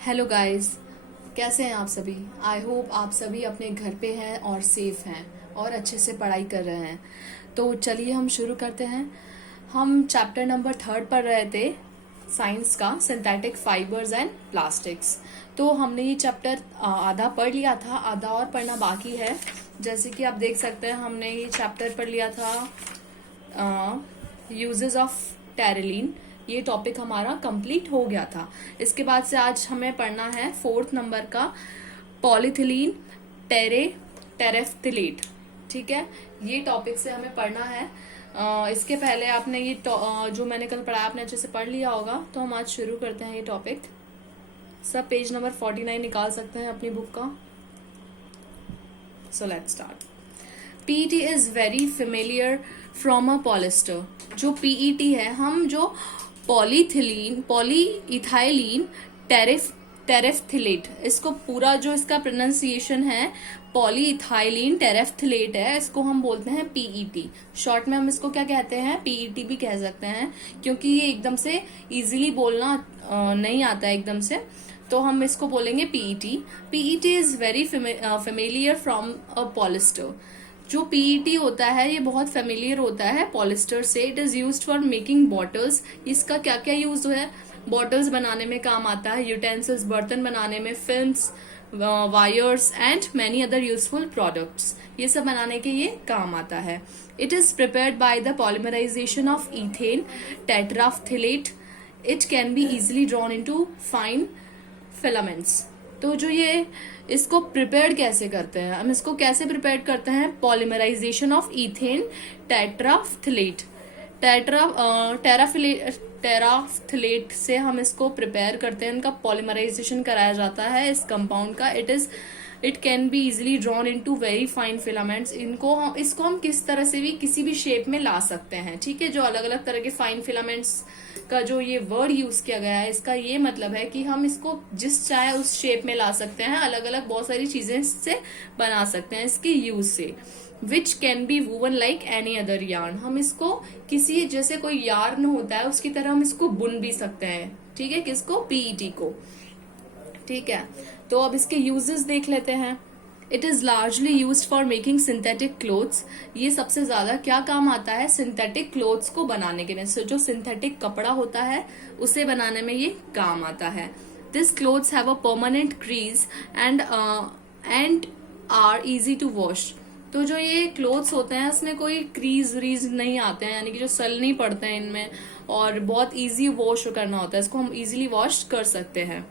Hello guys, कैसे हैं आप सभी। आई होप आप सभी अपने घर पे हैं और सेफ हैं और अच्छे से पढ़ाई कर रहे हैं। तो चलिए हम शुरू करते हैं। हम चैप्टर नंबर 3 पढ़ रहे थे साइंस का, सिंथेटिक फाइबर्स एंड प्लास्टिक्स। तो हमने ये चैप्टर आधा पढ़ लिया था, आधा और पढ़ना बाकी है। जैसे कि आप देख सकते हैं हमने ये चैप्टर पढ़ लिया था यूजेस ऑफ टेरेलिन। ये टॉपिक हमारा कंप्लीट हो गया था। इसके बाद से आज हमें पढ़ना है 4th नंबर का पॉलीथिलीन टेरेफ्थिलेट। ठीक है, ये टॉपिक से हमें पढ़ना है। इसके पहले आपने ये जो मैंने कल पढ़ाया आपने अच्छे से पढ़ लिया होगा। तो हम आज शुरू करते हैं ये टॉपिक। सब पेज नंबर 49 निकाल सकते हैं अपनी बुक का। So let's start. PET is very familiar from a polyester. जो PET है, हम जो पॉलीइथाइलीन टेरेफ्थिलेट, इसको पूरा जो इसका प्रोनाउंसिएशन है पॉलीइथाइलीन टेरेफ्थिलेट है, इसको हम बोलते हैं PET। शॉर्ट में हम इसको क्या कहते हैं, PET भी कह सकते हैं, क्योंकि ये एकदम से इजीली बोलना नहीं आता है एकदम से, तो हम इसको बोलेंगे PET। PET is very familiar from a polyester. जो PET होता है ये बहुत फेमिलियर होता है पॉलिस्टर से। It is used for making bottles. इसका क्या क्या यूज है, बॉटल्स बनाने में काम आता है, यूटेंसिल्स बर्तन बनाने में, films, wires and many other useful products, ये सब बनाने के ये काम आता है। It is prepared by the polymerisation of ethane terephthalate. It can be easily drawn into fine filaments. तो जो ये इसको प्रिपेयर कैसे करते हैं, हम इसको कैसे प्रिपेयर करते हैं, पॉलीमराइजेशन ऑफ इथेन टेट्राफ्थिलेट टेराफ्थिलेट से हम इसको प्रिपेयर करते हैं, इनका पॉलीमराइजेशन कराया जाता है इस कंपाउंड का। It can be easily drawn into very fine filaments. इसको हम किस तरह से भी किसी भी शेप में ला सकते हैं। ठीक है, जो अलग अलग तरह के फाइन फिलामेंट्स का जो ये वर्ड यूज किया गया है, इसका ये मतलब है कि हम इसको जिस चाहे उस शेप में ला सकते हैं, अलग अलग बहुत सारी चीजें इससे बना सकते हैं इसके यूज से। Which can be woven like any other yarn. हम इसको किसी जैसे कोई यार्न होता है उसकी तरह हम इसको बुन भी सकते हैं। ठीक है, किसको, PET को। ठीक है, तो अब इसके यूजेस देख लेते हैं। It is largely used for making synthetic clothes. ये सबसे ज्यादा क्या काम आता है, सिंथेटिक क्लोथ्स को बनाने के लिए। जो सिंथेटिक कपड़ा होता है उसे बनाने में ये काम आता है। This clothes have a permanent crease and are easy to wash. तो जो ये क्लोथ्स होते हैं उसमें कोई क्रीज व्रीज नहीं आते हैं, यानी कि जो सल नहीं पड़ते हैं इनमें, और बहुत इजी वॉश करना होता है, इसको हम इजीली वॉश कर सकते हैं।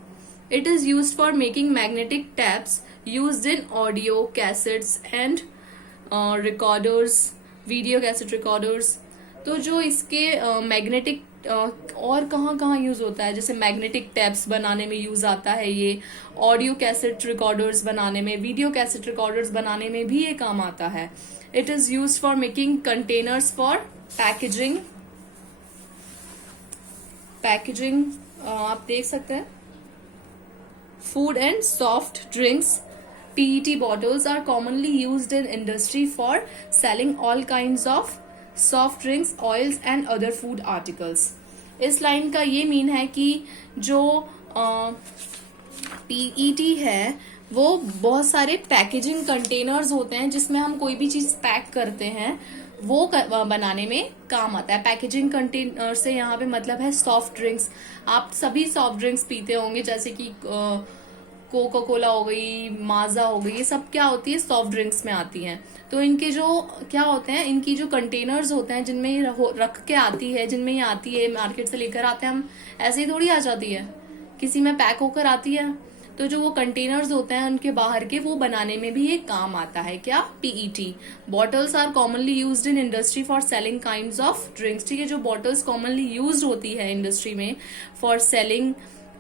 It is used for making magnetic tapes used in audio cassettes and recorders, video cassette recorders। तो जो इसके मैग्नेटिक और कहाँ कहाँ यूज होता है, जैसे मैग्नेटिक टैप्स बनाने में यूज आता है ये, ऑडियो कैसेट रिकॉर्डर्स बनाने में, वीडियो कैसेट रिकॉर्डर्स बनाने में भी ये काम आता है। It is use for making containers for packaging आप देख सकते हैं। Food and soft drinks. PET bottles are commonly used in industry for selling all kinds of soft drinks, oils and other food articles. इस line का ये mean है कि जो PET है वो बहुत सारे पैकेजिंग कंटेनर्स होते हैं जिसमें हम कोई भी चीज पैक करते हैं, वो बनाने में काम आता है। पैकेजिंग कंटेनर से यहाँ पे मतलब है सॉफ्ट ड्रिंक्स। आप सभी सॉफ्ट ड्रिंक्स पीते होंगे, जैसे कि कोका कोला हो गई, माजा हो गई, ये सब क्या होती है, सॉफ्ट ड्रिंक्स में आती हैं। तो इनके जो क्या होते हैं, इनकी जो कंटेनर्स होते हैं जिनमें ये रख के आती है, जिनमें ये आती है, मार्केट से लेकर आते हैं हम, ऐसे ही थोड़ी आ जाती है, किसी में पैक होकर आती है। तो जो वो कंटेनर्स होते हैं उनके बाहर के, वो बनाने में भी ये काम आता है, क्या, PET। Bottles are commonly used in industry for selling kinds of drinks. ठीक है, जो बॉटल्स कॉमनली यूज्ड होती है इंडस्ट्री में for selling,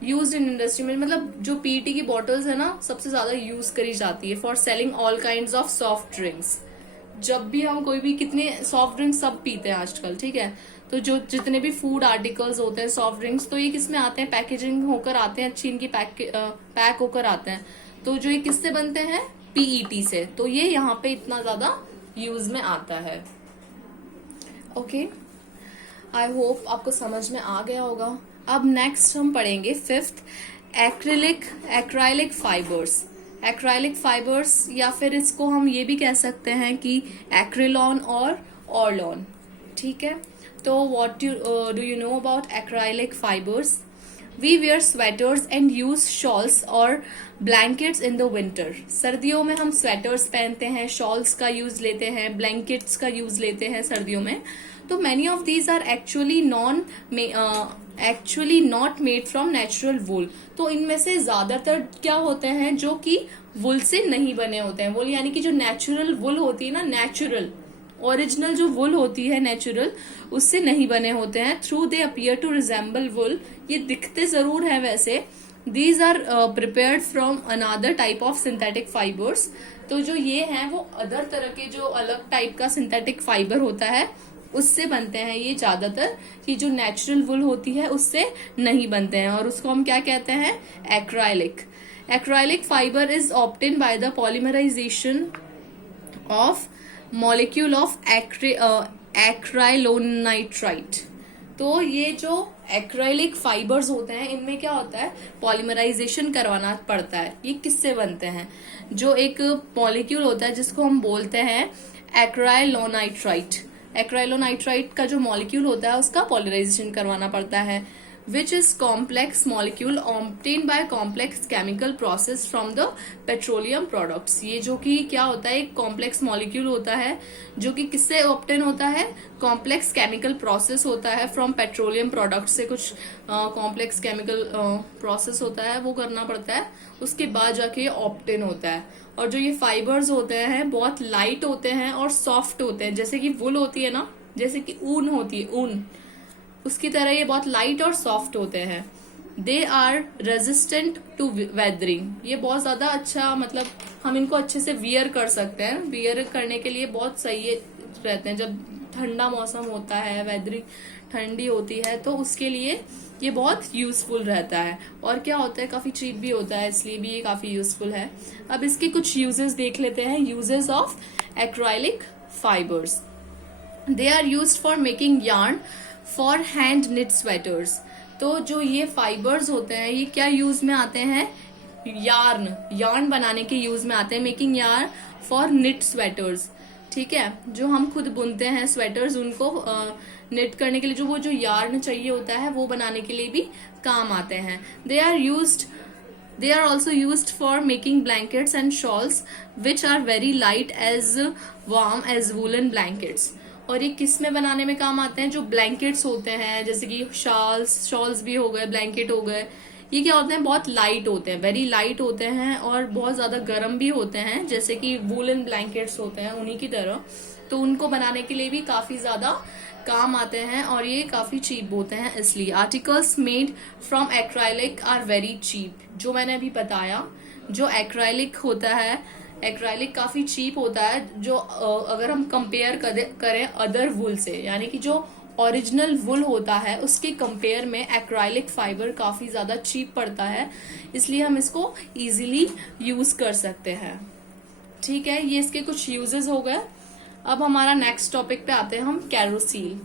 used in industry में मतलब जो PET की बॉटल्स है ना सबसे ज्यादा यूज करी जाती है for selling all kinds of soft drinks. जब भी हम कोई भी, कितने सॉफ्ट ड्रिंक्स सब पीते हैं आजकल, ठीक है, तो जो जितने भी फूड आर्टिकल्स होते हैं सॉफ्ट ड्रिंक्स, तो ये किस में आते हैं, पैकेजिंग होकर आते हैं, अच्छी इनकी पैक होकर आते हैं। तो जो ये किससे बनते हैं, PET से। तो ये यहाँ पे इतना ज्यादा यूज में आता है। ओके, आई होप आपको समझ में आ गया होगा। अब नेक्स्ट हम पढ़ेंगे 5th acrylic fibres, acrylic fibres, या फिर इसको हम ये भी कह सकते हैं कि एक्रिलॉन और ऑरलॉन। ठीक है, तो what do you know about acrylic fibres? We wear sweaters and use shawls और ब्लैंकेट्स इन द विंटर। सर्दियों में हम स्वेटर्स पहनते हैं, शॉल्स का यूज लेते हैं, ब्लैंकेट्स का यूज लेते हैं सर्दियों में। तो many of these are actually not made from natural wool. तो इनमें से ज्यादातर क्या होते हैं जो कि वुल से नहीं बने होते हैं। वुल यानी कि जो नेचुरल वुल होती है ना, नेचुरल ओरिजिनल जो वुल होती है नेचुरल, उससे नहीं बने होते हैं। Though they appear to resemble wool, ये दिखते जरूर है वैसे। These are prepared from another type of synthetic fibres. तो जो ये हैं वो अदर तरह के जो अलग टाइप का सिंथेटिक फाइबर होता है उससे बनते हैं ये ज्यादातर, कि जो नेचुरल वुल होती है उससे नहीं बनते हैं। और उसको हम क्या कहते हैं? Acrylic. Acrylic fibre is obtain by the polymerisation of molecule of acrylonitrile. तो ये जो एक्राइलिक फाइबर्स होते हैं इनमें क्या होता है? पॉलीमराइजेशन करवाना पड़ता है। ये किससे बनते हैं? जो एक मॉलिक्यूल होता है जिसको हम बोलते हैं एक्राइलोनाइट्राइट। एक्राइलोनाइट्राइट का जो मॉलिक्यूल होता है उसका पॉलीमराइजेशन करवाना पड़ता है, which is complex molecule obtained by complex chemical process from the petroleum products। ये जो कि क्या होता है? एक कॉम्प्लेक्स मॉलिक्यूल होता है जो कि किससे ऑब्टेन होता है? कॉम्प्लेक्स केमिकल प्रोसेस होता है फ्रॉम पेट्रोलियम प्रोडक्ट से। कुछ कॉम्प्लेक्स केमिकल प्रोसेस होता है वो करना पड़ता है, उसके बाद जाके ये ऑब्टेन होता है। और जो ये फाइबर्स होते हैं बहुत लाइट होते हैं और सॉफ्ट होते हैं, जैसे कि वुल होती है ना, जैसे कि ऊन होती है, ऊन, उसकी तरह ये बहुत लाइट और सॉफ्ट होते हैं। They are resistant to weathering. ये बहुत ज्यादा अच्छा, मतलब हम इनको अच्छे से वियर कर सकते हैं। वियर करने के लिए बहुत सही रहते हैं। जब ठंडा मौसम होता है, वेदरिंग ठंडी होती है, तो उसके लिए ये बहुत यूजफुल रहता है। और क्या होता है? काफी चीप भी होता है, इसलिए भी ये काफी यूजफुल है। अब इसके कुछ यूजेस देख लेते हैं। Uses of acrylic fibres. They are used for making yarn for hand knit sweaters. तो जो ये फाइबर्स होते हैं ये क्या यूज में आते हैं? यार्न बनाने के यूज में आते हैं। Making yarn for knit sweaters. ठीक है, जो हम खुद बुनते हैं स्वेटर्स, उनको निट करने के लिए जो यार्न चाहिए होता है वो बनाने के लिए भी काम आते हैं। They are also used for making blankets and shawls which are very light as warm as woollen blankets. और ये किस में बनाने में काम आते हैं? जो ब्लैंकेट्स होते हैं, जैसे कि शॉल्स भी हो गए, ब्लैंकेट हो गए, ये क्या होते हैं? बहुत लाइट होते हैं, वेरी लाइट होते हैं और बहुत ज्यादा गर्म भी होते हैं, जैसे कि वूलन ब्लैंकेट्स होते हैं उन्हीं की तरह। तो उनको बनाने के लिए भी काफी ज्यादा काम आते हैं और ये काफी चीप होते हैं। इसलिए articles made from acrylic are very cheap. जो मैंने अभी बताया, जो एक्राइलिक होता है, एक्राइलिक काफी चीप होता है। जो अगर हम कंपेयर करें अदर वुल से, यानी कि जो ओरिजिनल वुल होता है उसके कंपेयर में एक्राइलिक फाइबर काफी ज्यादा चीप पड़ता है, इसलिए हम इसको इजीली यूज कर सकते हैं। ठीक है, ये इसके कुछ यूजेस हो गए। अब हमारा नेक्स्ट टॉपिक पे आते हैं हम, कैरोसिल।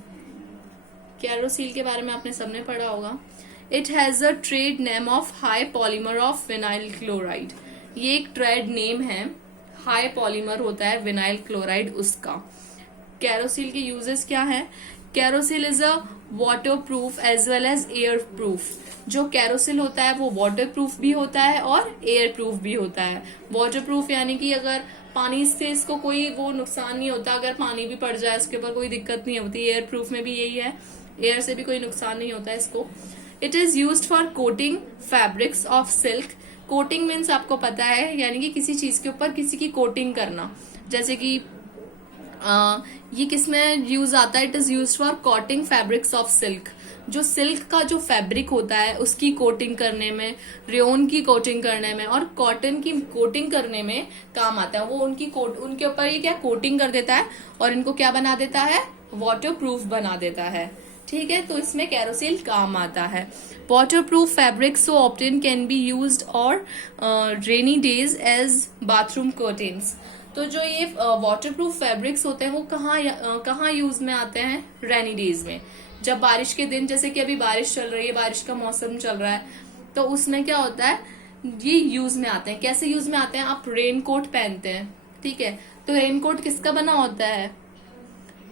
कैरोसिल के बारे में आपने सबने पढ़ा होगा। It has a trade name of high polymer of vinyl chloride. ये एक ट्रेड नेम है, हाई पॉलीमर होता है विनाइल क्लोराइड उसका। कैरोसिल के यूजेस क्या है? Carosil is a water proof as well as air proof. जो कैरोसिल होता है वो वाटर प्रूफ भी होता है और एयर प्रूफ भी होता है। वाटर प्रूफ यानी कि अगर पानी से इसको कोई वो नुकसान नहीं होता, अगर पानी भी पड़ जाए इसके ऊपर कोई दिक्कत नहीं होती। एयर प्रूफ में भी यही है, एयर से भी कोई नुकसान नहीं होता इसको। It is used for coating fabrics of silk. Coating means आपको पता है, यानी कि किसी चीज के ऊपर किसी की कोटिंग करना। जैसे कि ये किसमें यूज आता है? It is use for coating fabrics of silk. जो सिल्क का जो फैब्रिक होता है उसकी कोटिंग करने में, रेयन की कोटिंग करने में और कॉटन की कोटिंग करने में काम आता है। वो उनके ऊपर ये क्या कोटिंग कर देता है और इनको क्या बना देता है? वाटर प्रूफ बना देता है। ठीक है, तो इसमें कैरोसिल काम आता है। Water proof fabric so obtain can be used और rainy days as bathroom curtains. तो जो ये वाटर प्रूफ फैब्रिक्स होते हैं वो कहाँ यूज में आते हैं? रेनी डेज में। जब बारिश के दिन, जैसे कि अभी बारिश चल रही है, बारिश का मौसम चल रहा है, तो उसमें क्या होता है, ये यूज में आते हैं। कैसे यूज में आते हैं, आप रेन कोट पहनते हैं, ठीक है, तो रेन कोट किसका बना होता है,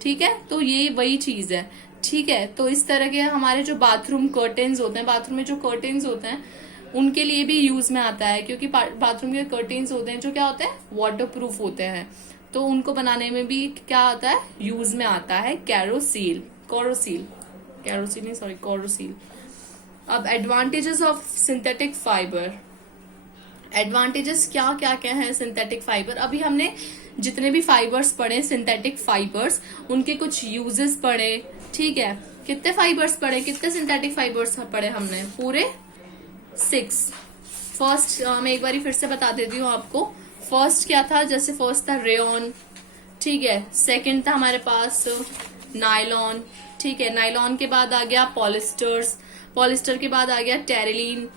ठीक है, तो ये वही चीज है, ठीक है। तो इस तरह के हमारे जो बाथरूम कर्टेन्स होते हैं, बाथरूम में जो कर्टेन्स होते हैं उनके लिए भी यूज में आता है, क्योंकि बाथरूम के कर्टेन्स होते हैं जो क्या होते हैं, वाटर प्रूफ होते हैं, तो उनको बनाने में भी क्या आता है, यूज में आता है कैरोसील, कोरोसील। अब advantages of synthetic fibre, advantages क्या क्या क्या है सिंथेटिक फाइबर। अभी हमने जितने भी फाइबर्स पढ़े सिंथेटिक फाइबर्स, उनके कुछ यूजेस पढ़े, ठीक है। कितने फाइबर्स पढ़े, कितने सिंथेटिक फाइबर्स पढ़े हमने, पूरे 6। फर्स्ट मैं एक बार फिर से बता देती हूँ आपको। फर्स्ट क्या था, जैसे फर्स्ट था रेयन, ठीक है। सेकंड था हमारे पास नायलॉन, ठीक है। नायलॉन के बाद आ गया पॉलिस्टर्स, पॉलिस्टर के बाद आ गया टेरिलीन,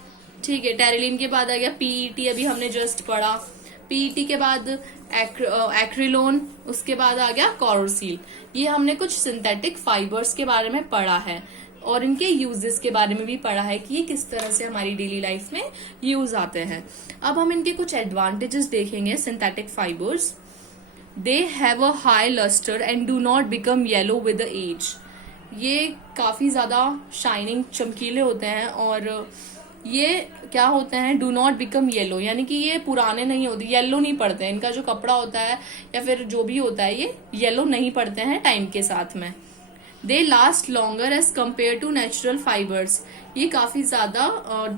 ठीक है। टेरिलीन के बाद आ गया पीईटी, अभी हमने जस्ट पढ़ा। पीईटी के बाद एक्रिलोन, उसके बाद आ गया कोरोसील। ये हमने कुछ सिंथेटिक फाइबर्स के बारे में पढ़ा है और इनके यूजेस के बारे में भी पढ़ा है कि ये किस तरह से हमारी डेली लाइफ में यूज आते हैं। अब हम इनके कुछ एडवांटेजेस देखेंगे synthetic fibres. They have a high lustre and do not become yellow with the age. ये काफी ज्यादा शाइनिंग, चमकीले होते हैं और ये क्या होते हैं, डू नॉट बिकम येलो, यानी कि ये पुराने नहीं होते, येलो नहीं पड़ते हैं। इनका जो कपड़ा होता है या फिर जो भी होता है ये येलो नहीं पड़ते हैं टाइम के साथ में। They last longer as compare to natural fibres. ये काफी ज्यादा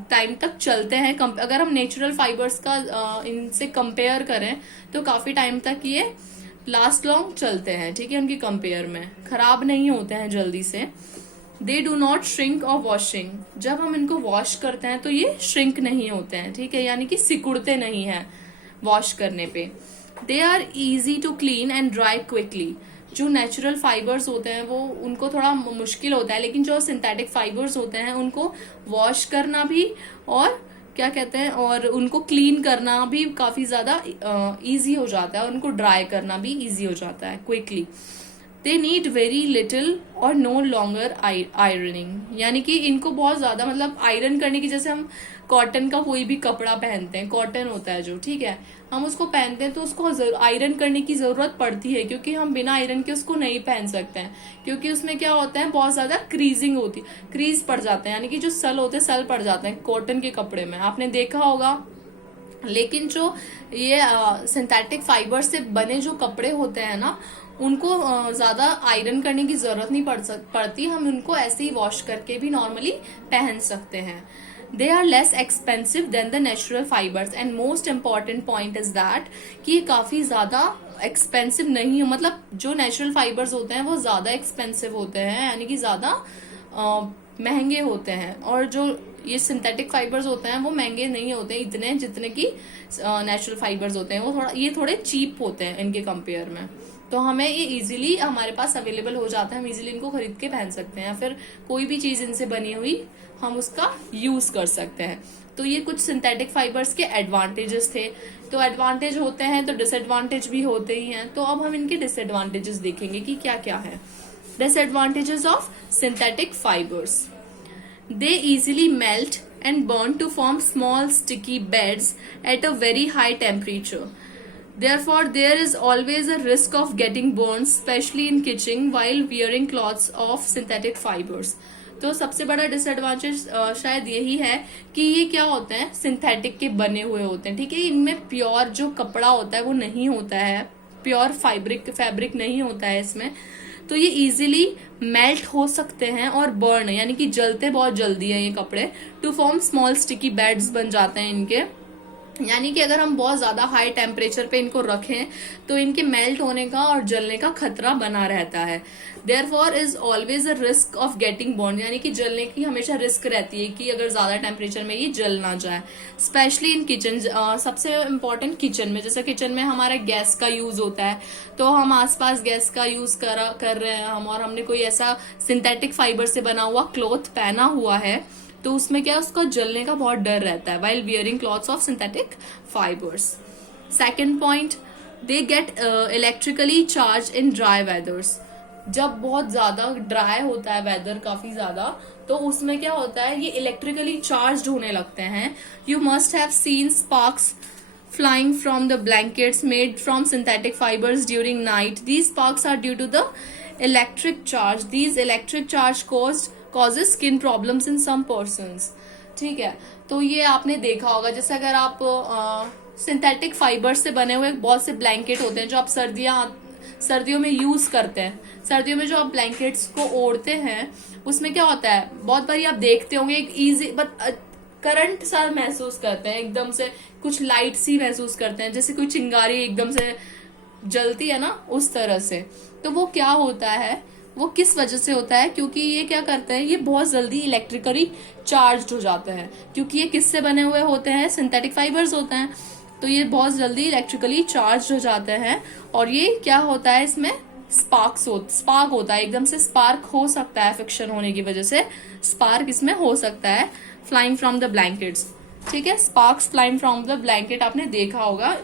टाइम तक चलते हैं। अगर हम नेचुरल फाइबर्स का इनसे कंपेयर करें तो काफी टाइम तक ये लास्ट लॉन्ग चलते हैं, ठीक है। उनकी कंपेयर में खराब नहीं होते हैं जल्दी से। दे डू नॉट श्रिंक और वॉशिंग। जब हम इनको वॉश करते हैं तो ये श्रिंक नहीं होते हैं, ठीक है, यानी कि सिकुड़ते नहीं हैं वॉश करने पे। They are easy to clean and dry quickly. जो नेचुरल फाइबर्स होते हैं वो उनको थोड़ा मुश्किल होता है, लेकिन जो सिंथेटिक फाइबर्स होते हैं उनको वॉश करना भी और क्या कहते हैं, और उनको क्लीन करना भी काफी ज्यादा इजी हो जाता है, उनको ड्राई करना भी इजी हो जाता है quickly. They need very little और नो लॉन्गर आयरनिंग, यानी कि इनको बहुत ज्यादा मतलब आयरन करने की, जैसे हम कॉटन का कोई भी कपड़ा पहनते हैं, कॉटन होता है जो, ठीक है, हम उसको पहनते हैं तो उसको आयरन करने की जरूरत पड़ती है, क्योंकि हम बिना आयरन के उसको नहीं पहन सकते हैं, क्योंकि उसमें क्या होता है, बहुत ज्यादा क्रीजिंग होती, क्रीज पड़ जाते हैं, यानी कि जो सल होते हैं सल पड़ जाते हैं कॉटन के कपड़े में, आपने देखा होगा। लेकिन जो ये सिंथेटिक फाइबर से बने जो कपड़े होते हैं ना, उनको ज्यादा आयरन करने की जरूरत नहीं पड़ती, हम उनको ऐसे ही वॉश करके भी नॉर्मली पहन सकते हैं। They are less expensive than the natural fibres and most important point is that कि ये काफी ज्यादा एक्सपेंसिव नहीं है, मतलब जो नेचुरल फाइबर्स होते हैं वो ज्यादा एक्सपेंसिव होते हैं, यानी कि ज्यादा महंगे होते हैं, और जो ये सिंथेटिक फाइबर्स होते हैं वो महंगे नहीं होते इतने जितने कि नेचुरल फाइबर्स होते हैं, वो थोड़े चीप होते हैं इनके कंपेयर में। तो हमें ये इजीली हमारे पास अवेलेबल हो जाता है, हम इजीली इनको खरीद के पहन सकते हैं, या फिर कोई भी चीज इनसे बनी हुई हम उसका यूज कर सकते हैं। तो ये कुछ सिंथेटिक फाइबर्स के एडवांटेजेस थे। तो एडवांटेज होते हैं तो डिसएडवांटेज भी होते ही हैं। तो अब हम इनके डिसएडवांटेजेस देखेंगे कि क्या क्या है। Disadvantages of synthetic fibres, they easily melt and burn to form small sticky beds at a very high temperature. Therefore, there is always a risk of getting burns, especially in kitchen while wearing clothes of synthetic fibers. तो सबसे बड़ा disadvantage शायद यही है कि ये क्या होते हैं, सिंथेटिक के बने हुए होते हैं, ठीक है। इनमें प्योर जो कपड़ा होता है वो नहीं होता है, प्योर फैब्रिक नहीं होता है इसमें, तो ये इजीली मेल्ट हो सकते हैं और बर्न, यानी कि जलते बहुत जल्दी है ये कपड़े। To form small sticky beads बन जाते हैं इनके, यानी कि अगर हम बहुत ज्यादा हाई टेम्परेचर पे इनको रखें तो इनके मेल्ट होने का और जलने का खतरा बना रहता है। Therefore is always a risk of getting burn, यानी कि जलने की हमेशा रिस्क रहती है कि अगर ज्यादा टेम्परेचर में ये जल ना जाए। स्पेशली इन किचन, सबसे इम्पोर्टेंट किचन में, जैसे किचन में हमारा गैस का यूज होता है, तो हम आसपास गैस का यूज कर रहे हैं हम, और हमने कोई ऐसा सिंथेटिक फाइबर से बना हुआ क्लॉथ पहना हुआ है, तो उसमें क्या है, उसका जलने का बहुत डर रहता है while wearing cloths of synthetic fibers. Second point, they get electrically charged in dry weathers. जब बहुत ज्यादा ड्राई होता है वेदर काफी ज्यादा, तो उसमें क्या होता है, ये इलेक्ट्रिकली चार्ज होने लगते हैं. You must have seen sparks flying from the blankets made from synthetic fibers during night. These sparks are due to the electric charge. These electric charge causes skin problems in some persons. ठीक है, तो ये आपने देखा होगा. जैसे अगर आप सिंथेटिक फाइबर से बने हुए बहुत से ब्लैंकेट होते हैं जो आप सर्दियों में यूज करते हैं. सर्दियों में जो आप ब्लैंकेट्स को ओढ़ते हैं उसमें क्या होता है, बहुत बार आप देखते होंगे एक इजी करंट सा महसूस करते हैं, एकदम से कुछ लाइट सी महसूस करते हैं, जैसे कोई चिंगारी एकदम से जलती है ना, उस तरह से. तो वो क्या होता है, वो किस वजह से होता है, क्योंकि ये क्या करते हैं, ये बहुत जल्दी इलेक्ट्रिकली चार्ज हो जाते हैं. क्योंकि ये किससे बने हुए होते हैं, सिंथेटिक फाइबर्स होते हैं, तो ये बहुत जल्दी इलेक्ट्रिकली चार्ज हो जाते हैं. और ये क्या होता है, इसमें स्पार्क होता है, एकदम से स्पार्क हो सकता है, फ्रिक्शन होने की वजह से स्पार्क इसमें हो सकता है. फ्लाइंग फ्रॉम द ब्लैंकेट्स, ठीक है, sparks flying from the blanket आपने देखा होगा.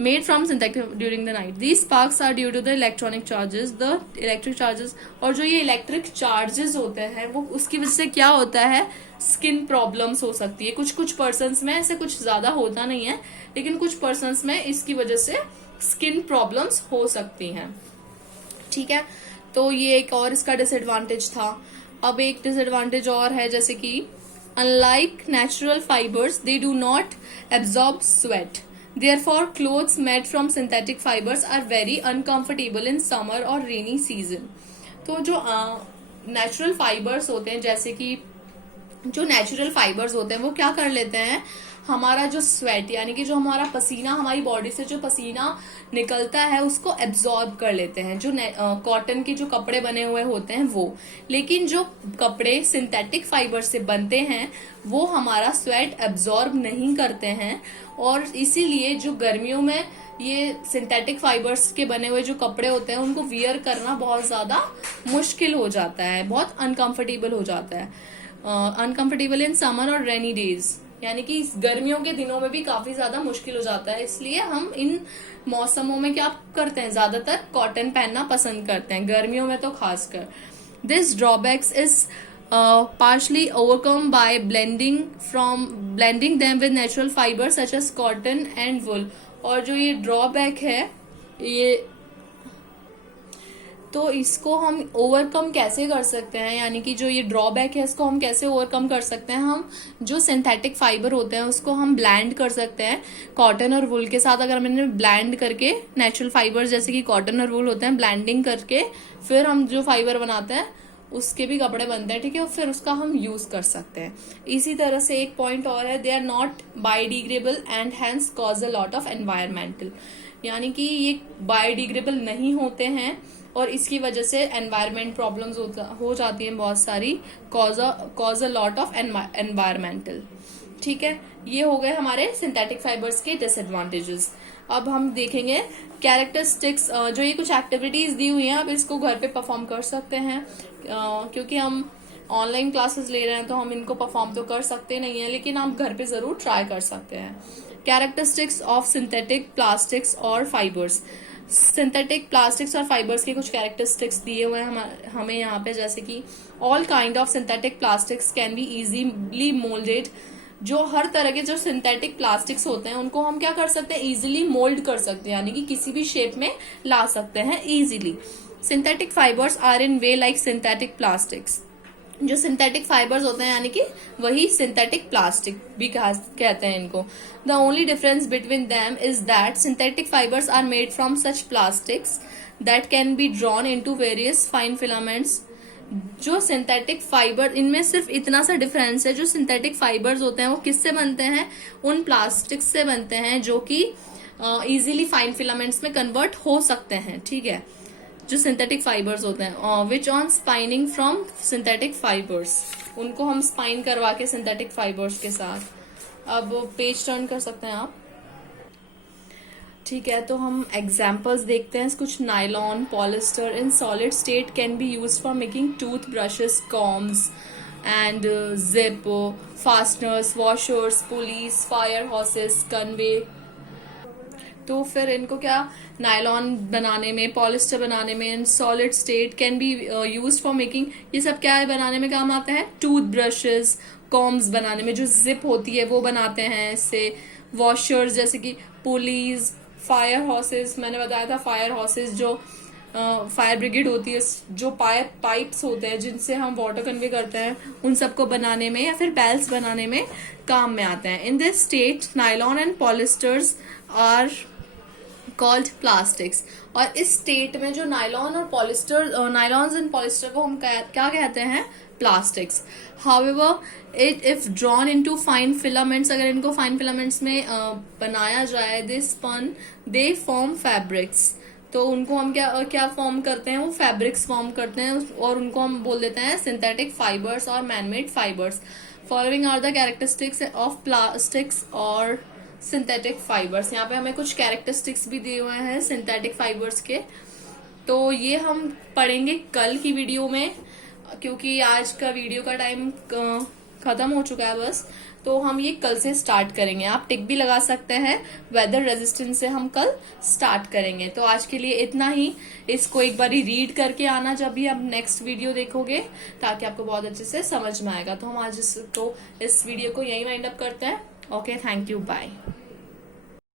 Made from synthetic during the night. These sparks are due to the electronic charges, the electric charges. और जो ये इलेक्ट्रिक चार्जेस होते हैं वो उसकी वजह से क्या होता है, स्किन प्रॉब्लम्स हो सकती है. कुछ पर्सन्स में ऐसे कुछ ज्यादा होता नहीं है, लेकिन कुछ पर्सन्स में इसकी वजह से स्किन प्रॉब्लम्स हो सकती हैं. ठीक है, तो ये एक और इसका डिसएडवांटेज था. अब एक डिसएडवांटेज और है, जैसे कि unlike natural fibers they do not absorb sweat, therefore clothes made from synthetic fibers are very uncomfortable in summer or rainy season. तो जो नेचुरल फाइबर्स होते हैं, जैसे कि जो नेचुरल फाइबर्स होते हैं वो क्या कर लेते हैं, हमारा जो स्वेट यानी कि जो हमारा पसीना, हमारी बॉडी से जो पसीना निकलता है उसको एब्जॉर्ब कर लेते हैं, जो कॉटन के जो कपड़े बने हुए होते हैं वो. लेकिन जो कपड़े सिंथेटिक फाइबर से बनते हैं वो हमारा स्वेट एब्जॉर्ब नहीं करते हैं. और इसीलिए जो गर्मियों में ये सिंथेटिक फाइबर्स के बने हुए जो कपड़े होते हैं उनको वियर करना बहुत ज्यादा मुश्किल हो जाता है, बहुत अनकंफर्टेबल हो जाता है. अनकंफर्टेबल इन समर और रेनी डेज, यानी कि गर्मियों के दिनों में भी काफी ज्यादा मुश्किल हो जाता है. इसलिए हम इन मौसमों में क्या करते हैं, ज्यादातर कॉटन पहनना पसंद करते हैं, गर्मियों में तो खासकर. This drawbacks is partially overcome by blending them with natural fibers such as cotton and wool. और जो ये ड्रॉबैक है, ये तो इसको हम ओवरकम कैसे कर सकते हैं, यानी कि जो ये ड्रॉबैक है इसको हम कैसे ओवरकम कर सकते हैं. हम जो सिंथेटिक फाइबर होते हैं उसको हम ब्लेंड कर सकते हैं कॉटन और वुल के साथ. अगर मैंने ब्लेंड करके नेचुरल फाइबर जैसे कि कॉटन और वुल होते हैं, ब्लेंडिंग करके फिर हम जो फाइबर बनाते हैं उसके भी कपड़े बनते हैं, ठीक है, और फिर उसका हम यूज कर सकते हैं. इसी तरह से एक पॉइंट और है, they are not biodegradable and hence cause a lot of environmental, यानी कि ये बायोडिग्रेडेबल नहीं होते हैं और इसकी वजह से एनवायरमेंट प्रॉब्लम्स हो जाती हैं बहुत सारी, cause a lot of environmental. ठीक है, ये हो गए हमारे सिंथेटिक फाइबर्स के डिसएडवांटेजेस. अब हम देखेंगे कैरेक्टरिस्टिक्स. जो ये कुछ एक्टिविटीज दी हुई हैं आप इसको घर पे परफॉर्म कर सकते हैं. क्योंकि हम ऑनलाइन क्लासेस ले रहे हैं तो हम इनको परफॉर्म तो कर सकते नहीं है, लेकिन आप घर पे जरूर ट्राई कर सकते हैं. कैरेक्टरिस्टिक्स ऑफ सिंथेटिक प्लास्टिक्स और फाइबर्स. सिंथेटिक प्लास्टिक्स और फाइबर्स के कुछ कैरेक्टरिस्टिक्स दिए हुए हैं हमें यहाँ पे, जैसे कि all kind of synthetic plastics can be easily moulded. जो हर तरह के जो सिंथेटिक प्लास्टिक्स होते हैं उनको हम क्या कर सकते हैं, इजीली मोल्ड कर सकते हैं, यानी कि किसी भी शेप में ला सकते हैं easily. Synthetic fibres are in way like synthetic plastics. जो सिंथेटिक फाइबर्स होते हैं यानी कि वही सिंथेटिक प्लास्टिक भी कहते हैं इनको. The only difference between them is that synthetic fibres are made from such plastics that can be drawn into various fine filaments. जो सिंथेटिक फाइबर, इनमें सिर्फ इतना सा डिफरेंस है, जो सिंथेटिक फाइबर्स होते हैं वो किससे बनते हैं, उन प्लास्टिक्स से बनते हैं जो कि इजीली फाइन फिलामेंट्स में कन्वर्ट हो सकते हैं. ठीक है, जो सिंथेटिक फाइबर्स होते हैं, which on spinning from synthetic fibres, उनको हम स्पाइन करवा के सिंथेटिक फाइबर्स के साथ. अब पेज टर्न कर सकते हैं आप. ठीक है, तो हम एग्जाम्पल्स देखते हैं. कुछ nylon, polyester in solid state can be use for making tooth brushes, combs and zip, fasteners, washers, pulleys, fire hoses, convey. तो फिर इनको क्या नायलॉन बनाने में, पॉलिस्टर बनाने में, solid state can be used for making, ये सब क्या है बनाने में काम आता है, टूथ ब्रशेस, कॉम्स बनाने में, जो जिप होती है वो बनाते हैं इससे, वॉशर्स जैसे कि पुलीज, फायर हॉसेस, मैंने बताया था फायर हॉसेस जो फायर ब्रिगेड होती है, जो पाइप्स होते हैं जिनसे हम वाटर कन्वे करते हैं, उन सबको बनाने में या फिर बेल्स बनाने में काम में आते हैं। In this state nylon and polyesters are called plastics. और इस स्टेट में जो नायलॉन और पॉलिस्टर, नायलॉन्स एंड पॉलिस्टर को हम क्या कहते हैं, plastics. However it if drawn into fine filaments, अगर इनको फाइन फिलामेंट्स में बनाया जाए, दे फॉर्म फैब्रिक्स, तो उनको हम क्या फॉर्म करते हैं, वो फैब्रिक्स फॉर्म करते हैं, और उनको हम बोल देते हैं सिंथेटिक फाइबर्स और manmade fibres. Following are the characteristics of plastics और सिंथेटिक फाइबर्स। यहाँ पे हमें कुछ कैरेक्टरिस्टिक्स भी दिए हुए हैं सिंथेटिक फाइबर्स के, तो ये हम पढ़ेंगे कल की वीडियो में, क्योंकि आज का वीडियो का टाइम खत्म हो चुका है बस, तो हम ये कल से स्टार्ट करेंगे। आप टिक भी लगा सकते हैं, वेदर रेजिस्टेंस से हम कल स्टार्ट करेंगे। तो आज के लिए इतना ही। इसको एक बारी रीड करके आना जब भी आप नेक्स्ट वीडियो देखोगे, ताकि आपको बहुत अच्छे से समझ में आएगा। तो हम आज इस वीडियो को यही वाइंड अप करते हैं। Okay, thank you, bye.